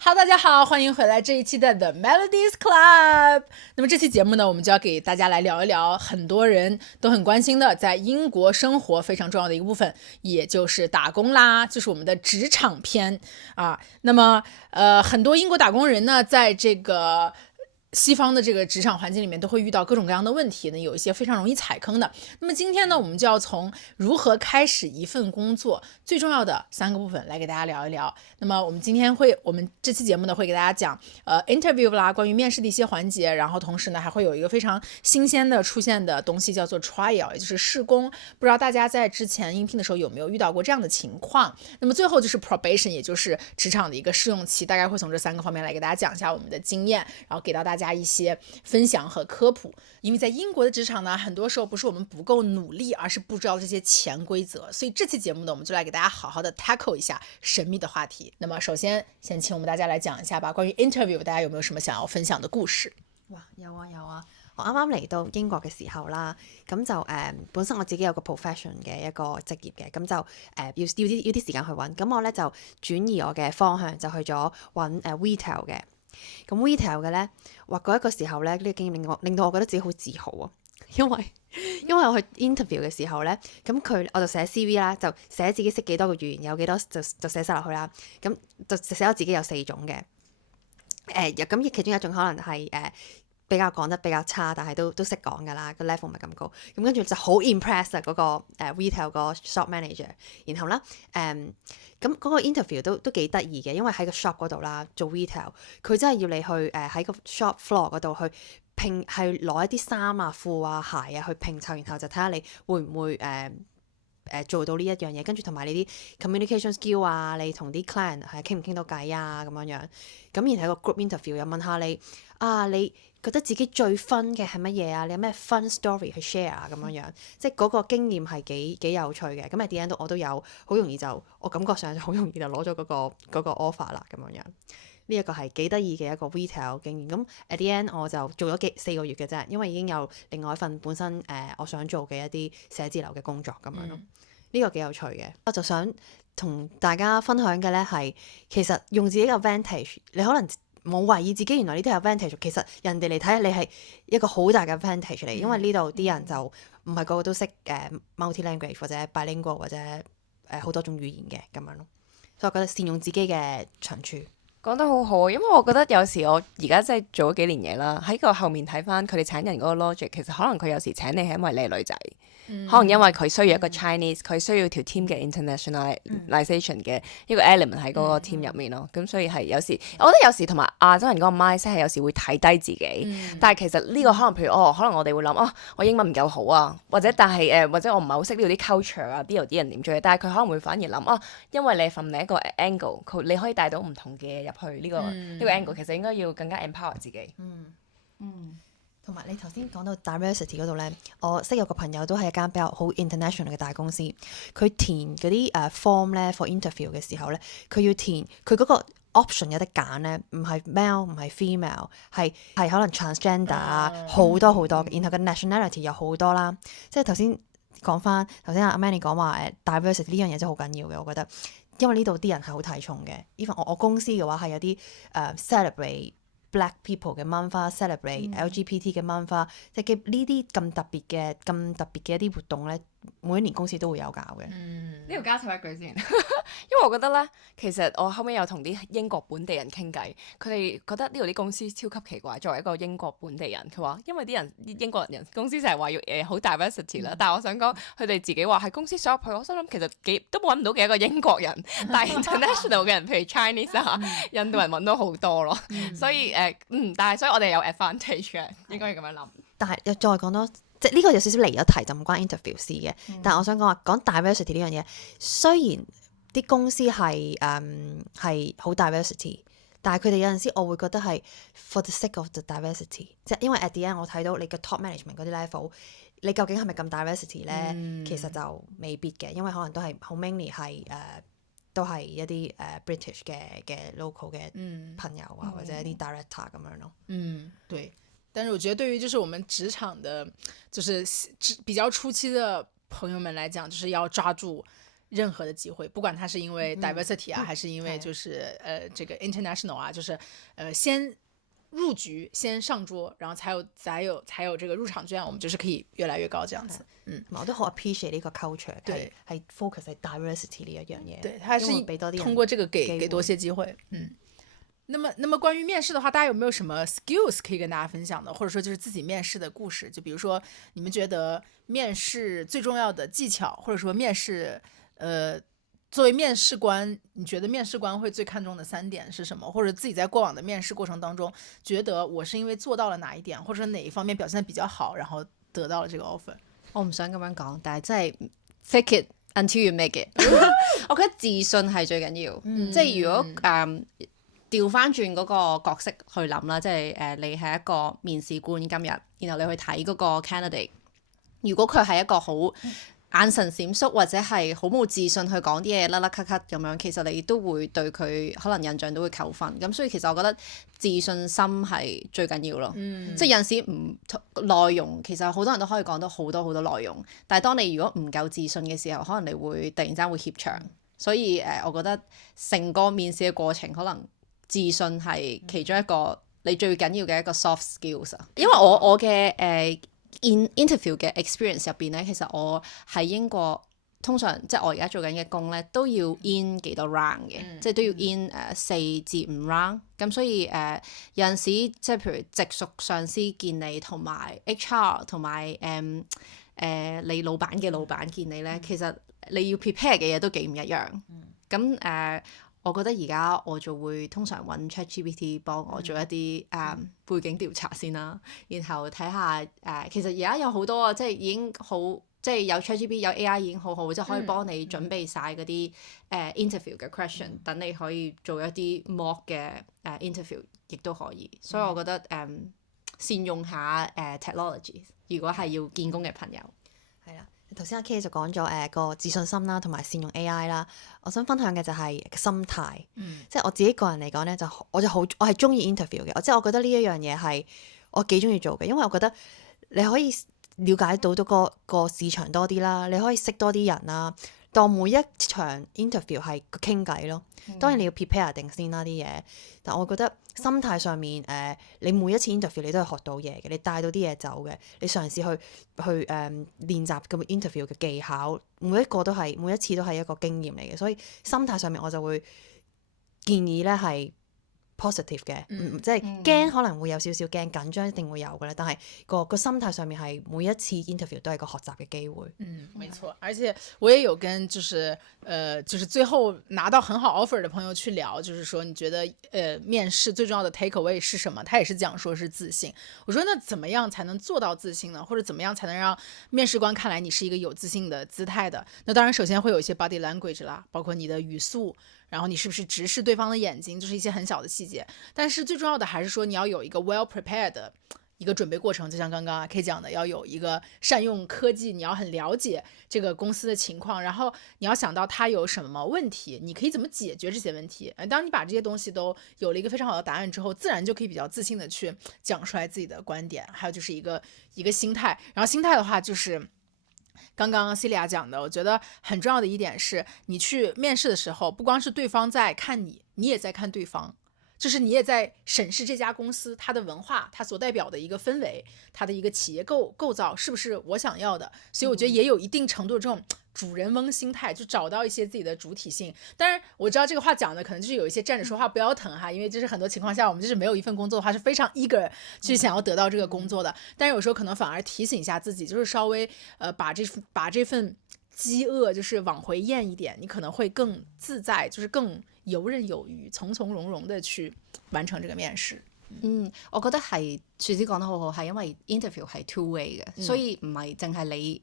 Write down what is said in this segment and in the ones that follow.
哈，大家好，欢迎回来这一期的 The Melodies Club。那么这期节目呢，我们就要给大家来聊一聊很多人都很关心的，在英国生活非常重要的一个部分，也就是打工啦，就是我们的职场篇啊。那么很多英国打工人呢，在这个西方的这个职场环境里面都会遇到各种各样的问题呢，有一些非常容易踩坑的。那么今天呢，我们就要从如何开始一份工作最重要的3个部分来给大家聊一聊。那么我们这期节目呢会给大家讲interview 啦，关于面试的一些环节，然后同时呢还会有一个非常新鲜的出现的东西叫做 trial， 也就是试工。不知道大家在之前应聘的时候有没有遇到过这样的情况？那么最后就是 probation， 也就是职场的一个试用期，大概会从这3个方面来给大家讲一下我们的经验，然后给到大家一些分享和科普。因为在英国的职场呢，很多时候不是我们不够努力，而是不知道这些潜规则。所以这期节目呢，我们就来给大家好好的 tackle 一下神秘的话题。那么首先先请我们大家来講一下吧，關於 interview 大家有沒有什麼想要分享的故事？哇，有啊！我啱啱嚟到英國嘅時候啦，咁就本身我自己有個 profession 嘅一個職業嘅，咁就要啲時間去揾，咁我咧就轉移我嘅方向，就去咗揾retail 嘅。咁 retail 嘅咧，哇嗰一個時候咧，呢個經驗令到我覺得自己好自豪啊，因為我去 interview 嘅時候咧，咁我就寫 CV 啦，就寫自己識幾多個語言，有幾多就寫晒落去啦，咁就寫咗自己有4種嘅。咁其中一種可能係比較講得比較差，但係都識講㗎啦，個 level 唔係咁高。咁跟住就好 impress 啊嗰個retail 個 shop manager。然後咧咁嗰個 interview 都幾得意嘅，因為喺個 shop 嗰度啦做 retail，佢真係要你去喺個 shop floor 嗰度去拼，係攞一啲衫啊、褲啊、鞋啊去拼湊，然後就睇下你會唔會做到呢一樣嘢，跟住同埋你啲 communication skill 啊，你同啲 client 係傾唔傾到偈啊咁樣樣。咁然後喺個 group interview 又問下你你覺得自己最 fun 嘅係乜嘢啊？你有咩 fun story 去 share 啊咁樣樣，即係嗰個經驗係幾有趣嘅。咁喺 the end 我都有好容易我感覺上好容易就攞咗嗰個 offer 啦咁樣樣。呢一個係幾得意嘅一個 retail 經驗。咁 at the end 我就做咗4個月嘅啫，因為已經有另外一份本身我想做嘅一啲寫字樓嘅工作咁樣咯。呢個幾有趣嘅。我就想同大家分享嘅咧係，其實用自己嘅 advantage， 你可能冇懷疑自己原來呢啲係 advantage， 其實人哋嚟睇你係一個好大嘅 advantage 嚟，因為呢度啲人就唔係個個都識multi language 或者 bilingual 或者好多種語言嘅咁樣咯。所以我覺得善用自己嘅長處。講得好好，因為我覺得有時我而家真係做咗幾年嘢啦，喺個後面睇翻佢哋請人嗰個 logic， 其實可能佢有時請你係因為你係女仔，可能因為佢需要一個 Chinese， 佢需要條 team 嘅 internationalization 嘅一個 element 喺嗰個 team 入面咯。咁所以係有時，我覺得有時同埋亞洲人嗰個 mindset 係有時會睇低自己，但係其實呢個可能譬如可能我哋會諗我英文唔夠好啊，或者但係或者我唔係好識呢度啲 culture 啊，呢度啲人點做嘢，但係佢可能會反而諗因為你係 from 另一個 angle， 你可以帶到唔同嘅入去呢個 angle， 其實應該要更加 empower 自己。同埋你頭先講到 diversity 嗰度咧，我識有個朋友都係一間比較好 international 嘅大公司，佢填嗰啲form 咧 for interview 嘅時候咧，佢要填佢嗰個 option 有得揀咧，唔係 male 唔係 female， 係可能 transgender 啊，好多好多嘅，然後個 nationality 有好多啦，即係頭先講翻頭先阿 Manny 講話diversity 呢樣嘢真係好緊要嘅，我覺得，因為呢度啲人係好睇重嘅。even 我公司嘅話係有啲celebrate Black people 嘅文化 celebrate LGBT 嘅文化，即係呢啲咁特別嘅一啲活動咧，每一年公司都會有搞嘅。呢度加插一句先，因為我覺得咧，其實我後尾有同啲英國本地人傾偈，佢哋覺得呢度啲公司超級奇怪。作為一個英國本地人，佢話因為啲英國人公司成日話要好 diversity 啦，但係我想講佢哋自己話係公司所有去，我心諗其實都揾唔到幾多個英國人，但係 international 嘅人，譬如 Chinese 啊、印度人揾到好多咯，所以但係所以我哋有 advantage 嘅，應該要咁樣諗。但係又再講多。即係呢個有少少離咗題，就唔關 interview 事嘅。但係我想講話講 diversity 呢樣嘢，雖然啲公司係好 diversity，但係佢哋有陣時我會覺得係 for the sake of the diversity， 即係因為 at the end 我睇到你嘅 top management 嗰啲 level， 你究竟係咪咁 diversity 咧？其實就未必嘅，因為可能都係好 mainly 係都係一啲British 嘅 local 嘅朋友啊，或者一啲 director 咁樣咯。對。但是我覺得對於就是我們職場的就是比較初期的朋友們來講，就是要抓住任何的机会，不管他是因为 diversity 啊，还是因为就是这个 international 啊，就是先入局，先上桌，然后才有这个入场券，我们就是可以越来越高这样子。我都好 appreciate 呢個 culture， 對係 focus 喺 diversity 呢一樣嘢。對，它是通過這個給多些機會。那麼關於面試的話，大家有沒有什麼 skills 可以跟大家分享的，或者說就是自己面試的故事？就比如說你們覺得面試最重要的技巧，或者說面試作為面試官，你覺得面試官會最看重的3點是什麼？或者自己在過往的面試過程當中，覺得我是因為做到了哪一點，或者哪一方面表現得比較好，然後得到了這個 offer？ 我唔想咁樣講，但係真係 fake it until you make it 我覺得自信係最緊要，即係如果調翻轉嗰個角色去諗啦，即係你係一個面試官今日，然後你去睇嗰個 candidate， 如果佢係一個好眼神閃縮或者係好冇自信去講啲嘢甩甩咳咳咁樣，其實你都會對佢可能印象都會扣分。咁所以其實我覺得自信心係最緊要咯。即係有陣時內容其實好多人都可以講到好多好多內容，但係當你如果唔夠自信嘅時候，可能你會突然間會怯場。所以我覺得成個面試嘅過程，可能自信係其中一個你最緊要嘅一個 soft skills 啊。因為我嘅interview 嘅 experience 入邊咧，其實我喺英國通常即係我而家做緊嘅工咧，都要 in 幾多 round 嘅，即係都要 in 4至5 round。咁所以有陣時即係譬如直屬上司見你，同埋 HR 同埋你老闆嘅老闆見你咧，其實你要 prepare 嘅嘢都幾唔一樣。咁我覺得而家我就會通常揾 ChatGPT 幫我做一啲背景調查先啦，然後睇下其實而家有好多啊，即係已經好，即係有 ChatGPT 有 AI 已經好好，即係可以幫你準備晒嗰啲interview 嘅 question，等你可以做一啲 mock 嘅interview 亦都可以。所以我覺得善用下technology， 如果係要見工嘅朋友。係啦。頭先阿 K 就講咗個自信心啦，同埋善用 AI 啦。我想分享嘅就係心態，即係我自己個人嚟講咧，我係中意 interview 嘅。即係我覺得呢一樣嘢係我幾中意做嘅，因為我覺得你可以了解到個市場多啲啦，你可以識多啲人啦。當每一場 interview 係個傾偈咯。當然你要 prepare 定先啦啲嘢，但我覺得心態上面你每一次 interview 你都係學到嘢嘅，你帶到啲嘢走嘅，你嘗試去練習咁 interview 嘅技巧，每一次都係一個經驗嚟嘅，所以心態上面我就會建議咧係 positive 嘅，即係驚可能會有少少驚，緊張一定會有嘅啦。但係個心態上面係每一次 interview 都係個學習嘅機會。沒錯，而且我也有跟就是最後拿到很好 offer 的朋友去聊，就是說你覺得面試最重要的 take away 是什麼？他也是講說是自信。我說那怎麼樣才能做到自信呢？或者怎麼樣才能讓面試官看來你是一個有自信的姿態的？那當然首先會有一些 body language 啦，包括你的語速，然後你是不是直視對方的眼睛，就是一些很小的細節。但是最重要的還是說你要有一個 well prepared 的一個準備過程，就像剛剛K講的，要有一個善用科技，你要很了解這個公司的情況，然後你要想到它有什麼問題，你可以怎麼解決這些問題。當你把這些東西都有了一個非常好的答案之後，自然就可以比較自信的去講出來自己的觀點。還有就是一個心態，然後心態的話就是剛剛 Celia 講的，我覺得很重要的一點是，你去面試的時候，不光是對方在看你，你也在看對方。就是你也在審視這家公司它的文化，它所代表的一個氛圍，它的一個企業構造是不是我想要的。所以我覺得也有一定程度的這種主人翁心態，就找到一些自己的主體性。當然我知道這個話講的可能就是有一些站着說話不腰疼哈，因為就是很多情況下我們就是沒有一份工作的話是非常 eager 去想要得到這個工作的。但是有時候可能反而提醒一下自己，就是稍微把這份飢餓就是往回咽一點，你可能會更自在，就是更游刃有餘，從容容的去完成這個面試。我覺得係樹子講得好好，係因為 interview 係 two way 嘅，所以唔係淨係你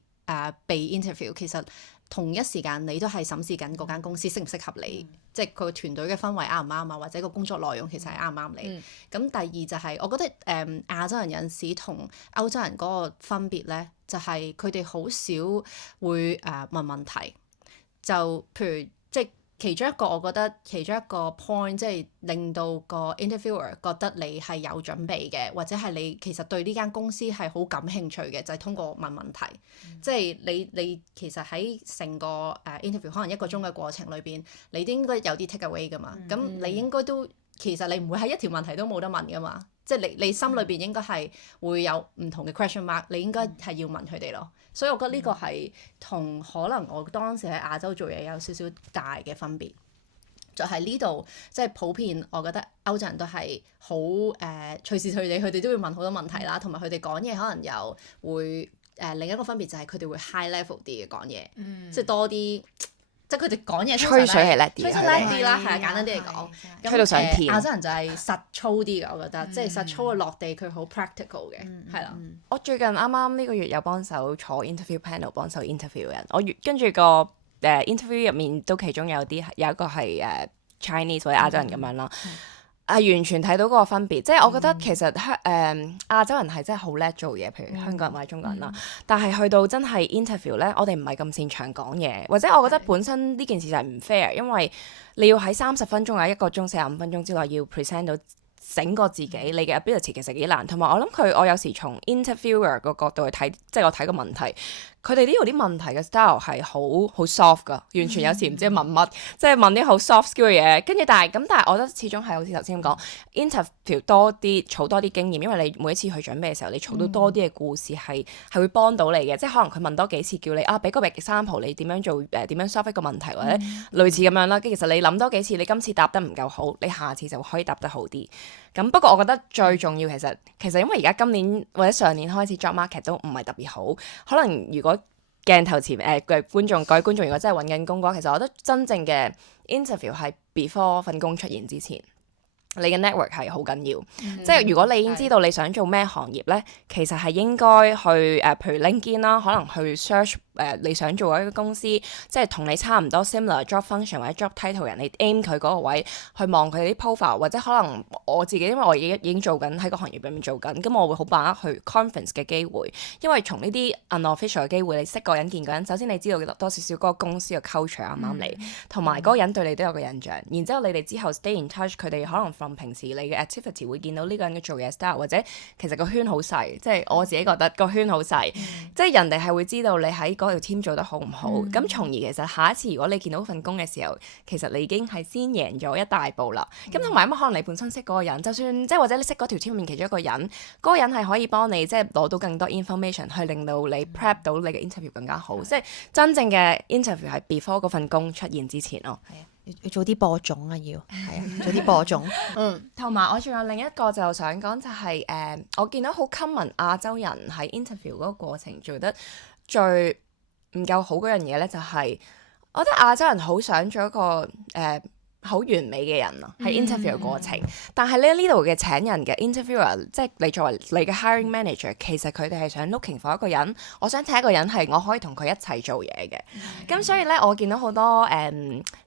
被 interview，其實同一時間你都係審視緊嗰間公司適唔適合你，即係佢個團隊嘅氛圍啱唔啱啊，或者個工作內容其實係啱唔啱你。咁第二就係我覺得亞洲人有陣時同歐洲人嗰個分別咧，就係佢哋好少會問問題，就譬如即係其中一個我覺得其中一個 point 即係令到個 interviewer 覺得你係有準備嘅，或者係你其實對呢間公司係好感興趣嘅，就係通過問問題。即係你其實喺成個interview 可能1個鐘嘅過程裏邊，你都應該有啲 take away 噶嘛。咁你應該都其實你唔會喺一條問題都冇得問噶嘛。即係你心裏邊應該係會有唔同嘅 question mark，你應該係要問佢哋咯。所以我覺得呢個係同可能我當時喺亞洲做嘢有少少大嘅分別，就係呢度即係普遍，我覺得歐洲人都係好隨時隨地佢哋都會問好多問題啦，同埋佢哋講嘢可能又會另一個分別就係佢哋會 high level 啲嘅講嘢，即係多啲。即係佢哋講嘢吹水係叻啲，吹水叻啲啦，係啊，簡單啲嚟講，吹到上天。亞洲人就係實操啲嘅，我覺得，即係實操嘅落地，佢好 practical 嘅，係啦。我最近啱啱呢個月有幫手坐 interview panel， 幫手 interview 人。我跟住個interview 入面都其中有一個係Chinese 或者亞洲人咁樣啦。係完全睇到嗰個分別，即係我覺得其實亞洲人係真係好叻做嘢，譬如香港人或者中國人啦。但係去到真係 interview 咧，我哋唔係咁擅長講嘢，或者我覺得本身呢件事就係唔 fair，因為你要喺30分鐘或者1個鐘45分鐘之內要 present 到整個自己，你嘅 ability 其實幾難。同埋我諗我有時從 interviewer 個角度去睇，即係我睇個問題。佢哋呢度啲問題嘅 style 係好 soft 噶，完全有時唔知問乜，即係問啲好 soft skill 嘅嘢。跟住但係我覺得始終係好似頭先咁講，interview 多啲，儲多啲經驗，因為你每一次去準備嘅時候，你儲到多啲嘅故事係會幫到你嘅。即係可能佢問多幾次，叫你俾個 example，你點樣做點樣 solve 一個問題，或者類似咁樣啦。跟住其實你諗多幾次，你今次答得唔夠好，你下次就可以答得好啲。咁不過我覺得最重要其實因為而家今年或者上年開始 job market 都唔係特別好，可能如果鏡頭前嘅各位觀眾如果真係揾緊工嘅話，其實我覺得真正嘅 interview 係 before 份工出現之前，你嘅 network 係好緊要。即係如果你已經知道你想做咩行業咧，其實係應該去譬如 LinkedIn 啦，可能去 search 你想做一個公司，即係同你差唔多 similar job function 或者 job title 人，你 aim 佢嗰個位去望佢哋啲 profile， 或者可能我自己因為我已經做緊喺個行業裏面做緊，咁我會好把握去 conference 嘅機會，因為從呢啲 unofficial 嘅機會，你識個人見個人，首先你知道多少少嗰個公司嘅 culture 啱唔啱你，同埋嗰個人對你都有個印象，然之後你哋之後 stay in touch，佢哋可能 from 平時你嘅 activity 會見到呢個人嘅做嘢 style， 或者其實個圈好細，即係我自己覺得個圈好細，即係人哋係會知道你喺嗰條 team 做得好唔好，咁從而其實下一次如果你見到份工嘅時候，其實你已經係先贏咗一大步啦。咁同埋可能你本身識嗰個人，就算即係或者你識嗰條 team 入面其中一個人，嗰個人係可以幫你即係攞到更多 information 去令到你 prep 到你嘅 interview 更加好。即係真正嘅 interview 係 before 嗰份工出現之前咯。係啊，要早啲播種啊，要係啊，早啲播種。同埋我仲有另一個就想講就係我見到好 common 亞洲人喺 interview 嗰個過程做得最唔夠好嗰樣嘢咧，就係我覺得亞洲人好想做一個好完美嘅人咯，喺 interview 嘅過程。但係咧呢度嘅請人嘅 interviewer， 即係你作為你嘅 hiring manager， 其實佢哋係想 looking for 一個人，我想請一個人係我可以同佢一齊做嘢嘅。咁所以咧，我見到好多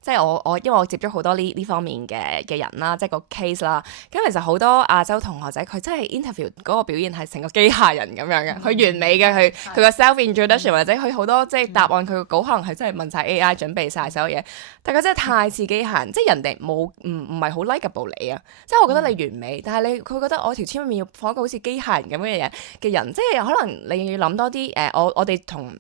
即係我因為我接觸好多呢方面嘅人啦，即係個 case 啦。咁其實好多亞洲同學仔佢真係 interview 嗰個表現係成個機械人咁樣嘅，佢完美嘅，佢個 self introduction 或者佢好多即係答案佢個稿可能係真係問晒 AI 準備晒所有嘢，但佢真係太似機械人，即係人哋唔係好 likeable 你啊！即係我覺得你完美，但係佢覺得我條 team 入面要放一個好似機械人咁嘅嘢嘅人，即係可能你要諗多啲我哋同。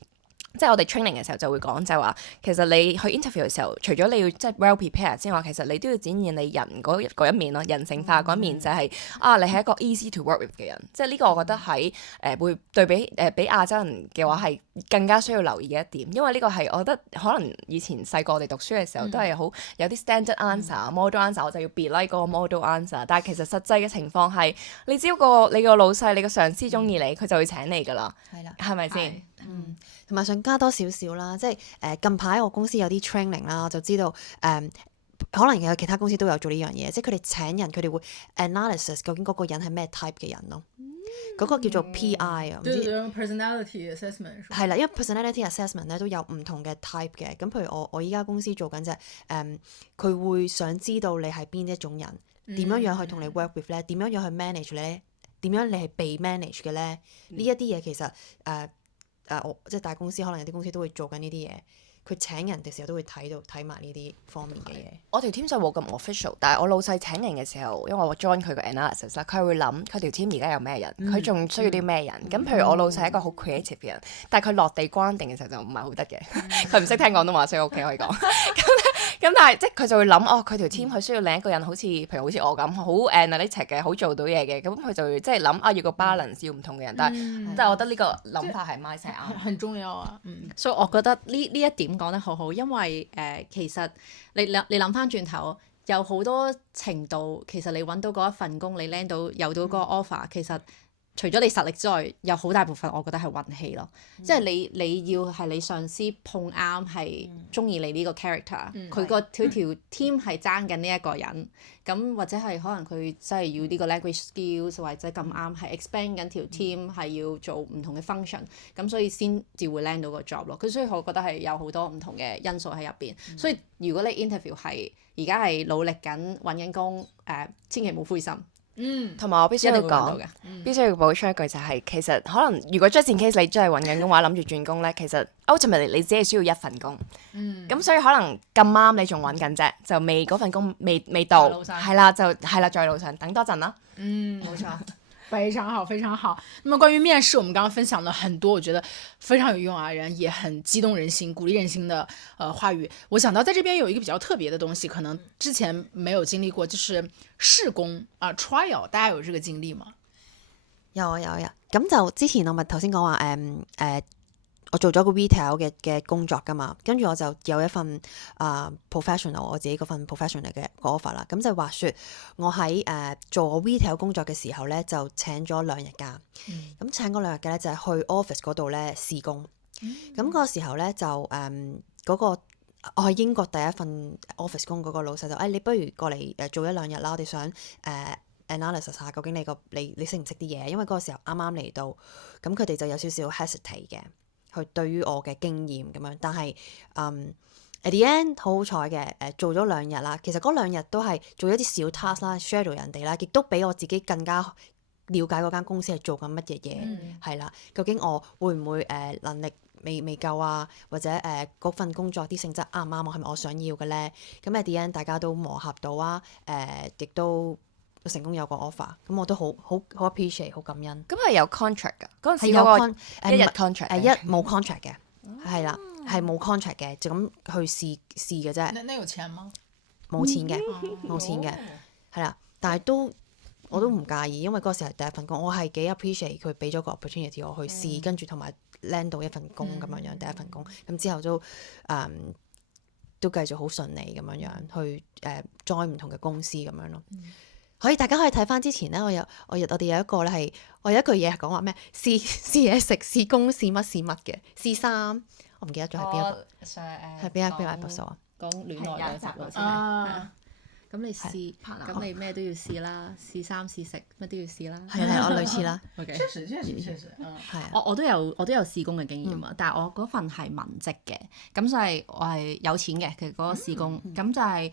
即係我哋 training 嘅時候就會講就係話，其實你去 interview 嘅時候，除咗你要即係 well prepare 之外，其實你都要展現你人嗰一面咯，人性化嗰一面就係你係一個 easy to work with 嘅人。即係呢個我覺得喺會對比比亞洲人嘅話係更加需要留意嘅一點，因為呢個係我覺得可能以前細個我哋讀書嘅時候都係好有啲 standard answer、model answer， 我就要 be like 嗰個 model answer。但係其實實際嘅情況係，你只要你個老細、你個上司中意你，佢就會請你㗎啦。係啦，係咪先？同埋想加多少少啦，即係近排我公司有啲 training 啦，我就知道可能有其他公司都有做呢樣嘢，即係佢哋請人，佢哋會 analysis 究竟嗰個人係咩 type 嘅人咯。嗰個叫做 PI 啊，唔知 personality assessment 係啦，因為 personality assessment 咧都有唔同嘅 type 嘅。咁譬如我依家公司做緊就係佢會想知道你係邊一種人，點樣樣去同你 work with 咧，點樣樣去 manage 咧，點樣你係被 manage 嘅咧？呢一啲嘢其實我即係大公司可能有啲公司都會做緊呢啲嘢。佢請人嘅時候都會睇埋呢啲方面嘅嘢。我條 team 就冇咁 official，但係我老細請人嘅時候，因為我 join 佢個 analysis 啦，佢會諗佢條 team 而家有咩人，佢仲需要啲咩人。咁譬如我老細係一個好 creative 嘅人，但係佢落地關定嘅時候就唔係好得嘅，佢唔識聽廣東話，所以 OK 可以講。咁但係即係佢就會諗佢條 team 佢需要另一個人，譬如好似我咁好 analytic 嘅，好做到嘢嘅，咁佢就會即係諗要個 balance 要唔同嘅人，但係我覺得呢個諗法係 mindset 啱，很重要啊。所以我覺得呢一點講得好好，因為其實你諗翻轉頭，有好多程度其實你揾到嗰一份工，你 land 到有到嗰個 offer，其實除咗你實力之外，有好大部分我覺得係運氣咯。即係你要係你上司碰啱，係中意你呢個 character，佢個條 team 係爭緊呢一個人，咁或者係可能佢真係要呢個 language skills，或者咁啱係 expand 緊條 team 係要做唔同嘅 function，咁所以先至會 land 到個 job 咯。佢所以我覺得係有好多唔同嘅因素喺入邊。所以如果你 interview 係而家係努力緊揾緊工，千祈唔好灰心。同埋我必須要講，必須要補充一句就係，其實可能如果 just in case 你真係揾緊工或者諗住轉工咧，其實 ultimately 你只係需要一份工，咁所以可能咁啱你仲揾緊啫，就未嗰份工未到，係啦在路上等多陣啦。冇錯。非常好，非常好。那麼關於面試，我們剛剛分享了很多，我覺得非常有用啊，也很激動人心、鼓勵人心的話語。我想到在這邊有一個比較特別的東西，可能之前沒有經歷過，就是試工啊 trial， 大家有這個經歷嗎？有。咁就之前我咪頭先講話我做咗個 retail 嘅工作㗎嘛，跟住我就有一份professional 我自己嗰份 professional 嘅 offer 啦。咁就話說我喺做 retail 工作嘅時候咧，就請咗2日假。咁請嗰2日假咧就係去 office 嗰度咧試工。咁嗰個時候咧就嗰個我喺英國第一份 office 工嗰個老細就你不如過嚟做1-2日啦，我哋想analysis 下究竟你識唔識啲嘢，因為嗰個時候啱啱嚟到，咁佢哋就有少少 hesitate 嘅。佢對於我嘅經驗咁樣，但係at the end 好好彩嘅，做咗2日啦。其實嗰2日都係做一啲小 task 啦 ，share 人哋啦，亦都俾我自己更加了解嗰間公司係做緊乜嘢嘢，係啦。究竟我會唔會能力未夠啊？或者嗰份工作啲性質啱唔啱我？係咪我想要嘅咧？咁at the end 大家都磨合到啊，亦都成功有個 offer，咁我都好 appreciate， 好感恩。咁係有 contract 㗎，嗰陣時有1日 contract，冇 contract 嘅，係啦，係冇 contract 嘅，就咁去試嘅啫。那有錢嗎？冇錢嘅，冇錢嘅，係啦，但係我都唔介意，因為嗰時係第一份工，我係幾 appreciate 佢俾咗個 opportunity 我去試，跟住同埋 land 到一份工咁樣，第一份工，咁之後都繼續好順利咁樣去join 唔同嘅公司咁樣咯。大家可以睇翻之前咧，我哋有一個咧係，我有一句嘢係講話咩？試嘢食，試工，試乜嘅，試衫，我唔記得咗係邊一個，係邊一個數啊？講戀愛嗰集好似係。咁你試，咁你咩都要試啦，試衫試食乜都要試啦。係我類似啦。OK，確實，係我都有試工嘅經驗啊，但係我嗰份係文職嘅，咁所以我係有錢嘅。其實嗰個試工，咁就係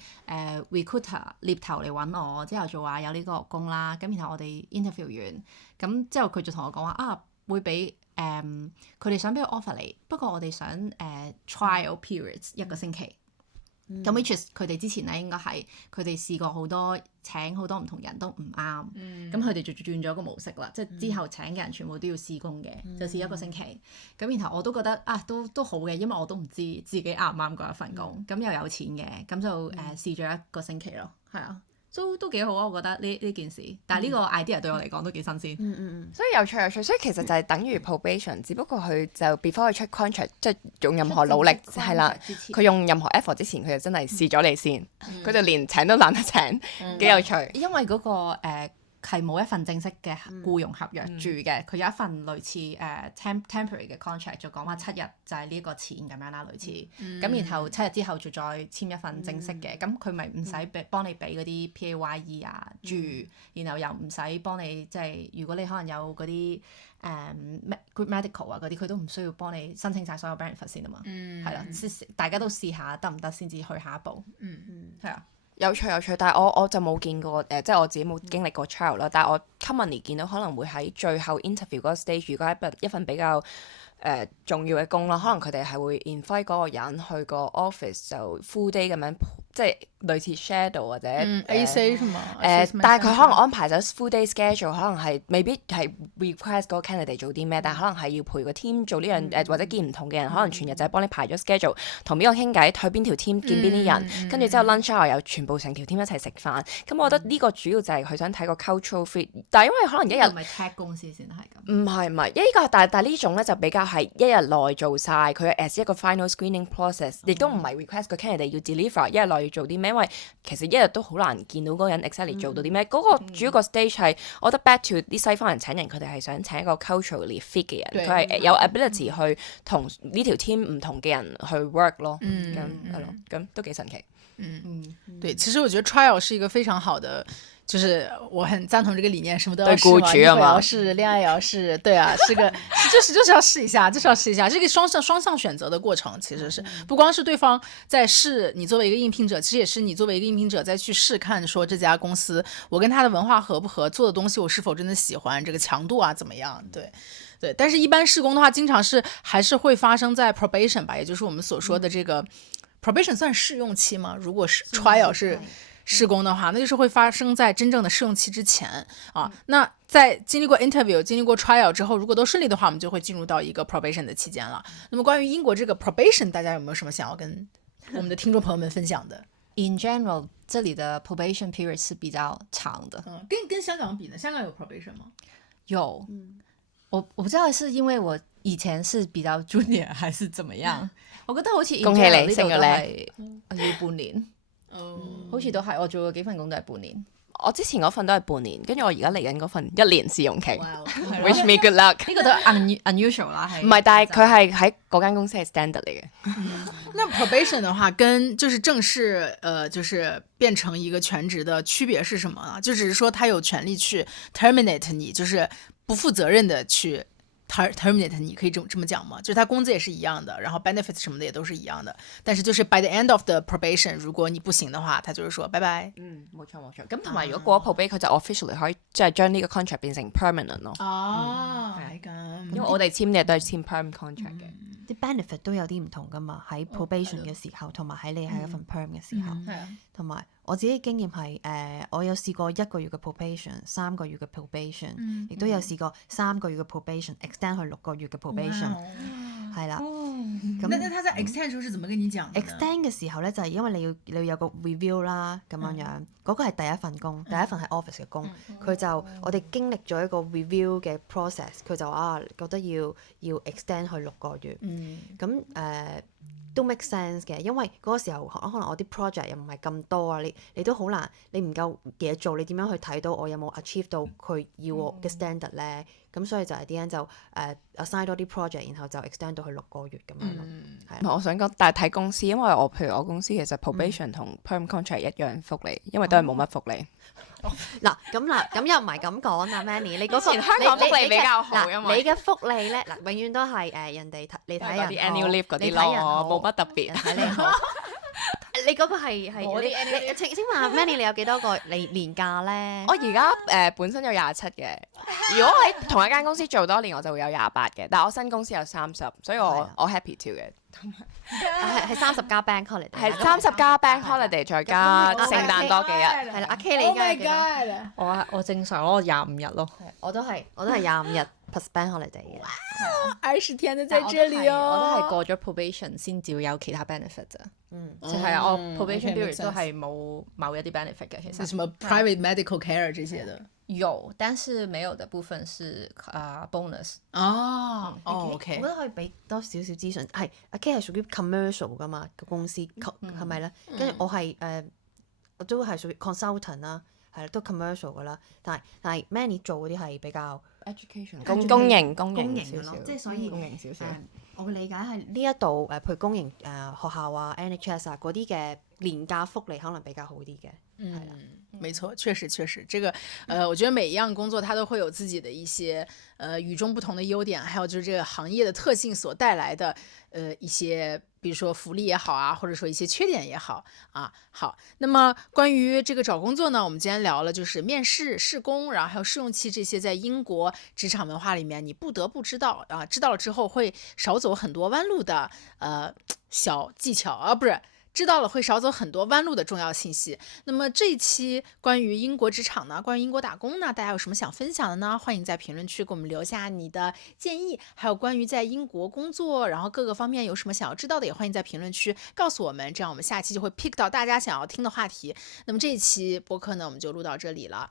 recruiter 獵頭嚟揾我，之後就話有呢個工啦，咁然後我哋 interview 完，咁之後佢就同我講話會俾佢哋想俾個 offer 你，不過我哋想trial periods 1個星期。咁 which is 佢哋之前咧應該係佢哋試過好多請好多唔同人都唔啱，咁佢哋就轉咗個模式啦，即係之後請嘅人全部都要試工嘅，就試1個星期。咁然後我都覺得都好嘅，因為我都唔知自己啱唔啱嗰一份工，咁又有錢嘅，咁就試咗1個星期咯，係啊。都幾好啊！我覺得呢件事，但係呢個 idea 對我嚟講都幾新鮮。所以有趣，所以其實就係等於 probation，只不過佢就 before 佢出 contract， 即係用任何努力係啦，佢用任何 effort 之前，佢就真係試咗你先，佢就連請都懶得請，幾有趣。因為嗰個係冇一份正式嘅僱傭合約住嘅，佢有一份類似temporary 嘅 contract，就講話7日就係呢個錢咁樣啦，類似。咁然後7日之後就再簽一份正式嘅，咁佢咪唔使幫你俾嗰啲 PAYE 啊住，然後又唔使幫你即係如果你可能有嗰啲good medical 啊嗰啲，佢都唔需要幫你申請晒所有 benefit 先啊嘛。係啦，大家都試下得唔得先至去下一步。係啊。有趣，但係我就冇見過即係我自己冇經歷過 trial 啦。但係我 commonly 見到可能會喺最後 interview 嗰個 stage，如果係一份比較重要嘅工啦，可能佢哋係會 invite 嗰個人去個 office 就 full day 咁樣，即係類似 shadow 或者AC 係嘛？但係佢可能安排咗 full day schedule，可能係未必係 request 嗰個 candidate 做啲咩，但係可能係要陪個 team 做呢樣或者見唔同嘅人，可能全日就係幫你排咗 schedule，同邊個傾偈，去邊條 team 見邊啲人，跟住之後 lunch hour 又全部成條 team 一齊食飯。咁我覺得呢個主要就係佢想睇個 cultural fit，但係因為可能一日唔係 tech 公司先係咁。唔係，因為呢個但係呢種咧就比較係一日內做晒，佢 as 一個 final screening process，亦都唔係 request 個 candidate 要 deliver 一日內要做啲咩，因為其實一日都好難見到嗰個人 exactly 做到啲咩。嗰個主要個 stage 係，我覺得 back to 啲西方人請人，佢哋係想請一個 culturally fit 嘅人，佢係有 ability 去同呢條 team 唔同嘅人去 work 咯。咁係咯，咁都幾神奇。對，其實我覺得 trial 是一個非常好的。就是我很贊同這個理念，什麼都要試嘛，以後也要試，戀愛也要試，對啊，是個就是要試一下，就是要試一下，這個雙向選擇的過程，其實是不光是對方在試你作為一個應聘者，其實也是你作為一個應聘者再去試看，說這家公司我跟他的文化合不合，做的東西我是否真的喜歡，這個強度啊怎麼樣，對，但是一般試工的話，經常是還是會發生在 probation 吧，也就是我們所說的這個 probation 算試用期嗎？如果是 trial 是試工的話，那就是會發生在真正的試用期之前啊。那在經歷過 interview、經歷過 trial 之後，如果都順利的話，我們就會進入到一個 probation 的期間了。那麼關於英國這個 probation，大家有沒有什麼想要跟我們的聽眾朋友們分享的？ In general，這裡的 probation period 是比較長的。跟香港比呢？香港有 probation 嗎？有，我不知道是因為我以前是比較 junior 還是怎麼樣。我覺得好似 in general 呢度都係要半年。好似都係，我做過幾份工都係半年。我之前嗰份都係半年，跟住我而家嚟緊嗰份1年試用期。Wish me good luck。呢個都係 unusual 啦，係。唔係，但係佢係喺嗰間公司係 standard 嚟嘅。那 probation 的話，跟就是正式就是變成一個全職的區別是什麼呢？就只是說他有權利去 terminate 你，就是不負責任的去。terminate 你可以這麼講嗎？就是他工資也是一樣的，然後 benefits 什麼的也都是一樣的，但是就是 by the end of the probation， 如果你不行的話，他就是說拜拜。冇錯。咁同埋如果過咗 probation，佢就 officially 可以即係將呢個 contract 變成 permanent 咯。係咁。因為我哋簽嘅都係簽 perm contract 嘅。啲 benefit 都有啲唔同噶嘛，喺 probation 嘅時候，同埋喺你係一份 perm 嘅時候，同埋我自己經驗係我有試過1個月嘅 probation， 3個月嘅 probation， 亦都有試過3個月嘅 probation extend 去6個月嘅 probation， 係啦。咁那他在 extend 時候是怎麼跟你講的呢？ extend 嘅時候咧，就係因為你要有個 review 啦，咁樣樣嗰個係第一份工，第一份係 office 嘅工，佢就我哋經歷咗一個 review 嘅 process， 佢就覺得要 extend 去6個月，咁都 make sense 嘅，因為嗰個時候可能我啲 project 又唔係咁多啊，你都好難，你唔夠嘢做，你點樣去睇到我有冇 achieve 到佢要我嘅 standard 咧？咁所以就係啲人就assign 多啲 project， 然後就 extend 到去6個月咁樣咯。係。我想講，但係睇公司，因為譬如我公司其實 probation 同 perm contract 一樣福利，因為都係冇乜福利。嗱咁又唔係咁講啦 Manny， 你嗰個香港福利比較好，因為你嘅福利咧永遠都係人哋你睇人啲 annual leave 嗰啲你睇人好咯，冇乜特別。睇你好。你嗰個係你請問 Manny 你有幾多個年假咧？我而家本身有27嘅，如果喺同一間公司做多年，我就會有28嘅。但係我新公司有30，所以我 happy to 嘅。係30加 bank holiday， 係30加 bank holiday 再加聖誕多幾日。係啦，阿 K 你而家有幾多？我正常咯，25日咯。我都係25日 plus bank holiday 嘅。 20天的在這裡哦。我都係過咗 probation 先至會有其他 benefit 咋。即係啊，我 probation period 都係冇某一啲 benefit 嘅，其實。是什麼 private medical care 這些的？有，但是沒有的部分是bonus。OK。我覺得可以俾多少少資訊。係阿 K 係屬於 commercial 噶嘛，個公司係咪咧？跟住我係我都係屬於 consultant 啦，係啦，都 commercial 噶啦。但係 Manny 做嗰啲係比較 education 公營少少，即係所以公營少少。我嘅理解係呢一度譬如公營學校啊、NHS 啊嗰啲嘅年假福利可能比較好啲嘅，係啦。没错，确实，这个我觉得每一样工作它都会有自己的一些与众不同的优点，还有就是这个行业的特性所带来的一些，比如说福利也好啊，或者说一些缺点也好啊。好，那么关于这个找工作呢，我们今天聊了就是面试、试工，然后还有试用期这些，在英国职场文化里面你不得不知道啊，知道了之后会少走很多弯路的小技巧啊，不是。知道了会少走很多弯路的重要信息。那么这一期关于英国职场呢，关于英国打工呢，大家有什么想分享的呢？欢迎在评论区给我们留下你的建议，还有关于在英国工作，然后各个方面有什么想要知道的，也欢迎在评论区告诉我们，这样我们下期就会 pick 到大家想要听的话题。那么这一期播客呢，我们就录到这里了。